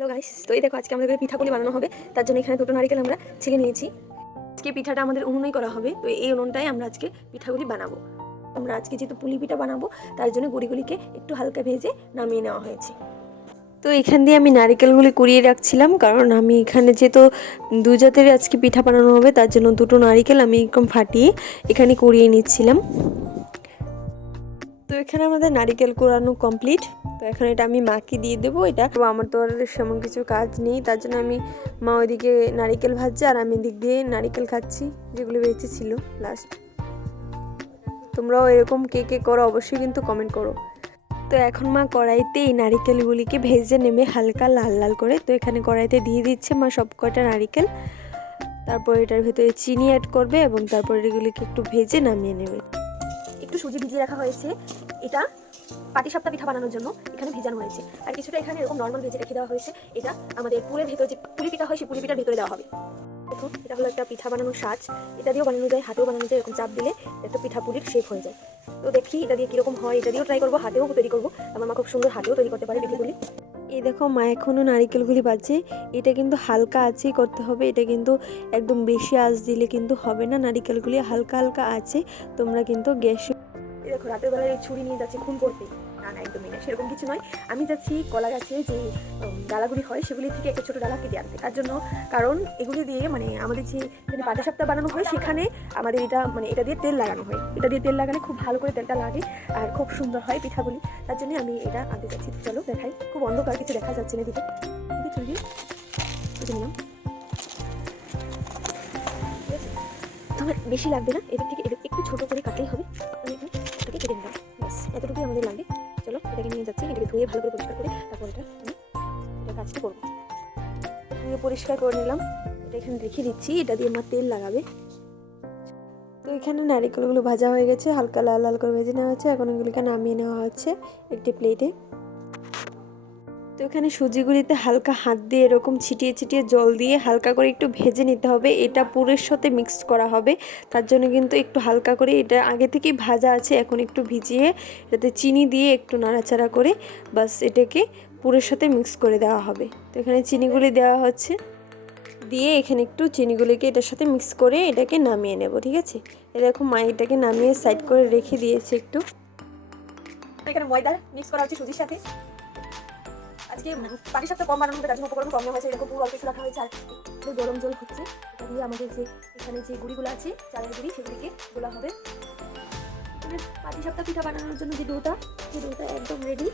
Hello guys, তো এই দেখো আজকে আমাদের পিঠাগুলি বানানো হবে। তার জন্য এখানে দুটো নারকেল আমরা ছেঁকে নিয়েছি। আজকে পিঠাটা আমাদের উনুনেই করা হবে, তো এই উনুনটাই আমরা আজকে পিঠাগুলি বানাবো। আমরা আজকে যেহেতু পুলি পিঠা বানাবো, তার জন্য গুড়িগুলিকে একটু হালকা ভেজে নামিয়ে নেওয়া হয়েছে। তো এখান দিয়ে আমি নারকেলগুলি কুড়িয়ে রাখছিলাম, কারণ আমি এখানে যেহেতু দু জাতের আজকে পিঠা বানানো হবে, তার জন্য দুটো নারকেল আমি এরকম ফাটিয়ে এখানে কুড়িয়ে নিচ্ছিলাম। তো এখানে আমাদের নারকেল কোড়ানো কমপ্লিট। তো এখন এটা আমি মাকে দিয়ে দেবো। এটা আমার তো আর সেমন কিছু কাজ নেই, তার জন্য আমি মা ওইদিকে নারকেল ভাজছে আর আমি দিক দিয়ে নারকেল খাচ্ছি, যেগুলো বেঁচে ছিল লাস্ট। তোমরাও এরকম কে কে করো অবশ্যই কিন্তু কমেন্ট করো। তো এখন মা কড়াইতে এই নারকেলগুলিকে ভেজে নেবে হালকা লাল লাল করে। তো এখানে কড়াইতে দিয়ে দিচ্ছে মা সব কয়টা নারকেল। তারপর এটার ভেতরে চিনি অ্যাড করবে এবং তারপর এগুলিকে একটু ভেজে নামিয়ে নেবে। একটু সুজি ভিজিয়ে রাখা হয়েছে, এটা পাটিসাপটা পিঠা বানানোর জন্য এখানে ভেজানো হয়েছে। আর কিছুটা এখানে এরকম নর্মাল ভেজে রেখে দেওয়া হয়েছে। এটা আমাদের পুরের ভেতরে যে পুলি পিঠা হয় সেই পুলি পিঠার ভেতরে দেওয়া হবে। দেখো, এটা হলো একটা পিঠা বানানোর সাজ। এটা দিয়েও বানানো যায়, হাতেও বানানো যায়। এরকম চাপ দিলে একটা পিঠা পুলির শেপ হয়ে যায়। তো দেখি এটা দিয়ে কীরকম হয়। এটা দিয়েও ট্রাই করবো, হাতেও তৈরি করবো। আমার মা খুব সুন্দর হাতেও তৈরি করতে পারে পিঠাগুলি। এই দেখো মা এখনও নারিকেলগুলি বাজছে। এটা কিন্তু হালকা আঁচেই করতে হবে, এটা কিন্তু একদম বেশি আঁচ দিলে কিন্তু হবে না। নারিকেলগুলি হালকা হালকা আছে, তোমরা কিন্তু গ্যাস। দেখো রাতের বেলায় এই ছুরি নিয়ে যাচ্ছি খুন করতে, না না একদমই না, সেরকম কিছু নয়। আমি যাচ্ছি কলা গাছে যে ডালাগুলি হয় সেগুলি থেকে একটা ছোটো ডালা কেটে আনতে। তার জন্য কারণ এগুলি দিয়ে মানে আমাদের যে পাটিসাপটা বানানো হয় সেখানে আমাদের এটা মানে এটা দিয়ে তেল লাগানো হয়। এটা দিয়ে তেল লাগালে খুব ভালো করে তেলটা লাগে আর খুব সুন্দর হয় পিঠাগুলি। তার জন্য আমি এটা আনতে যাচ্ছি। চলো দেখাই। খুব অন্ধকার, কিছু দেখা যাচ্ছে না দিকে। ছুরি বুঝে নিলাম, তোমার বেশি লাগবে না, এদের থেকে একটু ছোটো করে কাটলেই হবে। আমি এখানে এটাকে কেটে নিলাম, ব্যাস এতটুকুই আমাদের লাগবে। চলো এটাকে নিয়ে যাচ্ছি, এটাকে ধুয়ে ভালো করে পরিষ্কার করে তারপর এটা কাজটা করবো। ধুয়ে পরিষ্কার করে নিলাম, এটা এখানে রেখে দিচ্ছি। এটা দিয়ে আমার তেল লাগাবে। তো এখানে নারিকেলগুলো ভাজা হয়ে গেছে, হালকা লাল লাল করে ভেজে নেওয়া হচ্ছে। এখন এগুলিকে নামিয়ে নেওয়া হচ্ছে একটি প্লেটে। তো এখানে সুজিগুলিতে হালকা হাত দিয়ে এরকম ছিটিয়ে ছিটিয়ে জল দিয়ে হালকা করে একটু ভেজে নিতে হবে। এটা পুরের সাথে মিক্সড করা হবে, তার জন্য কিন্তু একটু হালকা করে, এটা আগে থেকেই ভাজা আছে, এখন একটু ভিজিয়ে এটাতে চিনি দিয়ে একটু নাড়াচাড়া করে বাস এটাকে পুরের সাথে মিক্স করে দেওয়া হবে। তো এখানে চিনিগুলি দেওয়া হচ্ছে, দিয়ে এখানে একটু চিনিগুলিকে এটার সাথে মিক্স করে এটাকে নামিয়ে নেব। ঠিক আছে, এরকম মা এটাকে নামিয়ে সাইড করে রেখে দিয়েছে। একটু এখানে ময়দা মিক্স করা হচ্ছে সুজির সাথে। আজকে পাটিসাপটা কম বানানো হবে, তার জন্য উপকরণ কম নেওয়া হয়েছে। এরকম পুরো অল্প একটু রাখা হয়েছে। আর গরম জল হচ্ছে, এটা দিয়ে আমাদের যে এখানে যে গুঁড়িগুলো আছে চালের গুঁড়ি সেগুলিকে গোলা হবে। পাটিসাপটা পিঠা বানানোর জন্য যে ডোটা, সেই ডোটা একদম রেডি।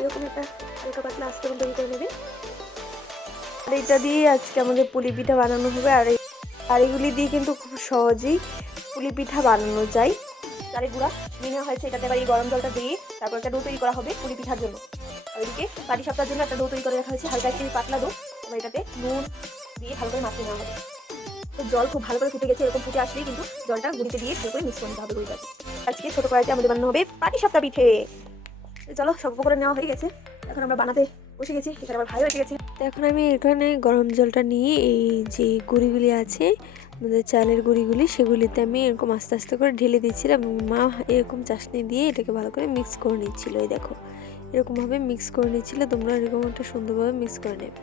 এরকম একটা হালকা পাতলা আস্তরণ তৈরি করে নেবে। আর এটা দিয়ে আজকে আমাদের পুলি পিঠা বানানো হবে। আর এগুলি দিয়ে কিন্তু খুব সহজেই পুলি পিঠা বানানো যায়। চালের গুঁড়া নিয়ে নেওয়া হয়েছে, এটাতে আবার এই গরম জলটা দিয়ে তারপর একটা ডো তৈরি করা হবে পুলি পিঠার জন্য। আর এদিকে পাটিসাপটার জন্য একটা ডো তৈরি করে রাখা হয়েছে, হালকা একটু পাতলা ডো। এবার এটাতে নুন দিয়ে ভালো করে মাখিয়ে নেওয়া হবে। তো জল খুব ভালো করে ফুটে গেছে, এরকম ফুটে আসলেই কিন্তু জলটা গুঁড়িতে দিয়ে ভালো করে মিক্স করে নিতে হবে গুঁড়িটাকে। আজকে ছোটো কড়াইতে আমাদের বানানো হবে পাটিসাপটা পিঠে। চলো সব উপকরণ নেওয়া হয়ে গেছে, এখন আমরা বানাতে বসে গেছি। এখানে আমার ভাই হয়ে গেছে। তো এখন আমি এখানে গরম জলটা নিয়ে এই যে গুঁড়িগুলি আছে আমাদের চালের গুঁড়িগুলি, সেগুলিতে আমি এরকম আস্তে আস্তে করে ঢেলে দিচ্ছিলাম এবং মা এরকম চাশনি দিয়ে এটাকে ভালো করে মিক্স করে নিচ্ছিল। এই দেখো এরকমভাবে মিক্স করে নিচ্ছিল, তোমরা এরকম একটা সুন্দরভাবে মিক্স করে নেবে।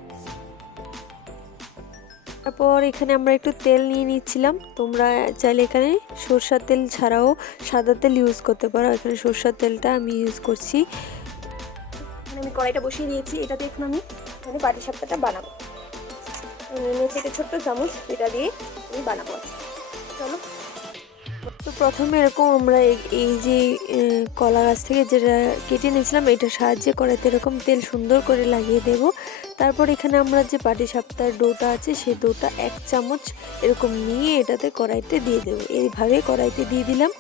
তারপর এখানে আমরা একটু তেল নিয়ে নিচ্ছিলাম। তোমরা চাইলে এখানে সরষের তেল ছাড়াও সাদা তেল ইউজ করতে পারো। এখানে সরষের তেলটা আমি ইউজ করছি। আমি কড়াইটা বসিয়ে দিয়েছি, এটাতে এখন আমি এখানে পাটিসাপটাটা বানাবো। নিচে একটা ছোট্ট চামচ, এটা দিয়ে আমি বানাবো। চলো, তো প্রথমে এরকম আমরা এই যে কলা গাছ থেকে যেটা কেটে নিয়েছিলাম এটার সাহায্যে কড়াইতে এরকম তেল সুন্দর করে লাগিয়ে দেব। তারপর এখানে আমরা যে পাটিসাপটার ডোটা আছে সেই ডোটা 1 চামচ এরকম নিয়ে এটাতে কড়াইতে দিয়ে দেবো। এইভাবে কড়াইতে দিয়ে দিলাম।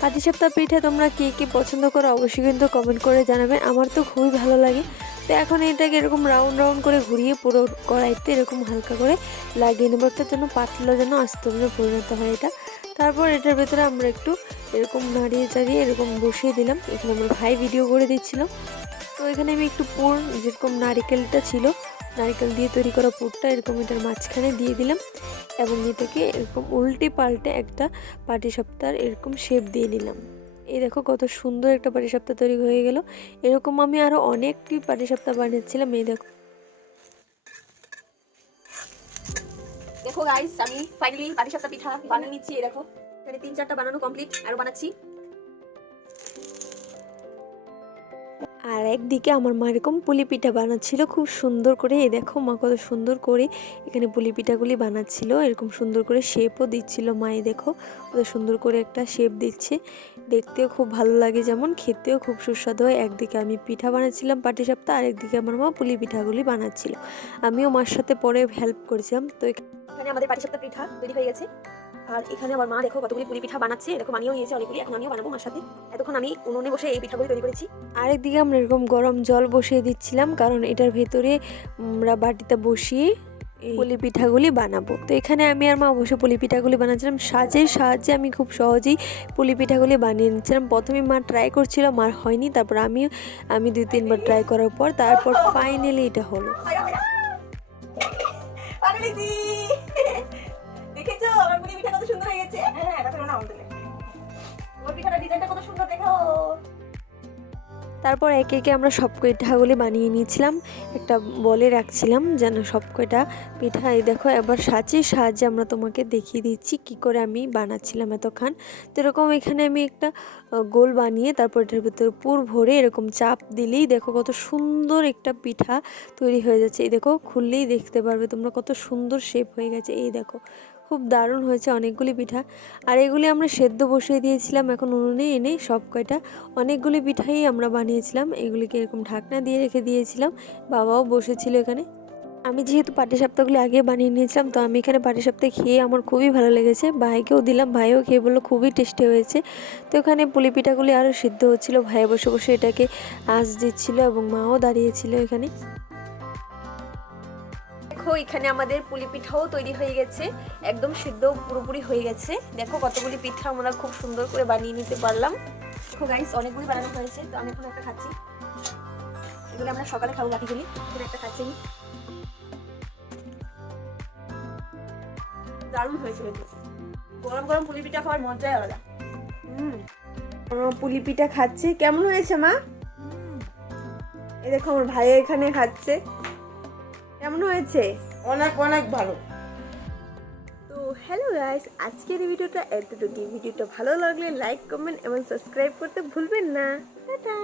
পাটিসাপটা পিঠা তোমরা কে কে পছন্দ করো অবশ্যই কিন্তু কমেন্ট করে জানাবেন, আমার তো খুবই ভালো লাগে। তো এখন এটাকে এরকম রাউন্ড রাউন্ড করে ঘুরিয়ে পুরো কড়াইতে এরকম হালকা করে লাগিয়ে নেবো, একটা যেন পাতলা যেন আস্তরণে পরিণত হয় এটা। তারপর এটার ভেতরে আমরা একটু এরকম নাড়িয়ে চাড়িয়ে এরকম বসিয়ে দিলাম। এখানে আমার ভাই ভিডিও করে দিচ্ছিল। তো এখানে আমি একটু পুর, যেরকম নারিকেলটা ছিল নারিকেল দিয়ে তৈরি করা পুরটা এরকম এটার মাঝখানে দিয়ে দিলাম এবং এটাকে এরকম উল্টে পাল্টে একটা পাটিসাপটার এরকম শেপ দিয়ে নিলাম। এই দেখো কত সুন্দর একটা পাটিসাপটা তৈরি হয়ে গেল। এরকম আমি আরো অনেকটি পাটিসাপটা বানিয়েছিলাম। এই দেখো দেখো গাইস, আমি ফাইনালি পাটিসাপটা পিঠা বানিয়ে নিচ্ছি। এই দেখো এখানে 3-4টা বানানো কমপ্লিট, আরো বানাচ্ছি। আর একদিকে আমার মা এরকম পুলি পিঠা বানাচ্ছিল খুব সুন্দর করে। এই দেখো মা কত সুন্দর করে এখানে পুলি পিঠাগুলি বানাচ্ছিল, এরকম সুন্দর করে শেপও দিচ্ছিল মা। এই দেখো কত সুন্দর করে একটা শেপ দিচ্ছে, দেখতেও খুব ভালো লাগে, যেমন খেতেও খুব সুস্বাদু হয়। একদিকে আমি পিঠা বানাচ্ছিলাম পাটিসাপটা, আর একদিকে আমার মা পুলি পিঠাগুলি বানাচ্ছিল। আমিও মার সাথে পরে হেল্প করেছিলাম। তো এখানে আমাদের পাটিসাপটা পিঠা তৈরি হয়ে গেছে। আর এখানে আমার মা দেখো কতগুলি পুলি পিঠা বানাচ্ছে, এরকম আমিও নিয়েছি অনেকগুলি, এখন আমিও বানাবো মার সাথে। এতক্ষণ আমি উনুনে বসে এই পিঠাগুলি তৈরি করেছি। আরেকদিকে আমরা এরকম গরম জল বসিয়ে দিচ্ছিলাম, কারণ এটার ভেতরে আমরা বাটিতে বসিয়ে এই পুলি পিঠাগুলি বানাবো। তো এখানে আমি আর মা বসে পুলি পিঠাগুলি বানাচ্ছিলাম। সাজের সাহায্যে আমি খুব সহজেই পুলি পিঠাগুলি বানিয়ে নিচ্ছিলাম। প্রথমে মা ট্রাই করছিল, মার হয়নি, তারপর আমি 2-3বার ট্রাই করার পর তারপর ফাইনালি এটা হলো। দেখেছো আমার পুলি পিঠা কত সুন্দর হয়ে গেছে? হ্যাঁ, এটা তো না আমাদের ওই পিঠাটা ডিজাইনটা কত সুন্দর দেখো। তারপর একে একে আমরা সব পিঠাগুলি বানিয়ে নিয়েছিলাম, একটা বলে রাখছিলাম যেন সব কয়টা পিঠা। এই দেখো এবার সাঁচের সাহায্যে আমরা তোমাকে দেখিয়ে দিচ্ছি কি করে আমি বানাচ্ছিলাম এতক্ষণ। তো এরকম এখানে আমি একটা গোল বানিয়ে তারপর এটার ভিতরে পুর ভরে এরকম চাপ দিলেই দেখো কত সুন্দর একটা পিঠা তৈরি হয়ে যাচ্ছে। এই দেখো খুললেই দেখতে পারবে তোমরা কত সুন্দর শেপ হয়ে গেছে। এই দেখো খুব দারুণ হয়েছে অনেকগুলি পিঠা। আর এগুলি আমরা সেদ্ধ বসিয়ে দিয়েছিলাম এখন উনুনে এনে, সব কয়টা অনেকগুলি পিঠাই আমরা বানিয়েছিলাম। এগুলিকে এরকম ঢাকনা দিয়ে রেখে দিয়েছিলাম, বাবাও বসেছিল এখানে। আমি যেহেতু পাটিসাপটাগুলি আগে বানিয়ে নিয়েছিলাম, তো আমি এখানে পাটিসাপটা খেয়ে আমার খুবই ভালো লেগেছে, ভাইকেও দিলাম, ভাইও খেয়ে বললো খুবই টেস্টি হয়েছে। তো এখানে পুলি পিঠাগুলি আরও সিদ্ধ হচ্ছিলো, ভাই বসে বসে এটাকে আঁচ দিচ্ছিলো এবং মাও দাঁড়িয়েছিল এখানে। দেখো এখানে আমাদের পুলি পিঠাও তৈরি হয়ে গেছে, একদম সিদ্ধ পুরোপুরি হয়ে গেছে। দেখো কতগুলি পিঠা আমরা খুব সুন্দর করে বানিয়ে নিতে পারলাম। দেখো গাইস অনেকগুলি বানানো হয়েছে, তো আমি এখন একটা খাচ্ছি। এগুলো আমরা সকালে খাবো বাকিগুলি, এখন একটা খাচ্ছি। দারুণ হয়েছিল, গরম গরম পুলি পিঠা খাওয়ার মজাই আলাদা। পুলি পিঠা খাচ্ছে, কেমন হয়েছে মা? এই দেখো আমার ভাই এখানে খাচ্ছে, কেমন হয়েছে? অনেক অনেক ভালো। তো হ্যালো গাইস, আজকের এই ভিডিওটা এতটুকুই। ভিডিওটা ভালো লাগলে লাইক, কমেন্ট এবং সাবস্ক্রাইব করতে ভুলবেন না। টাটা।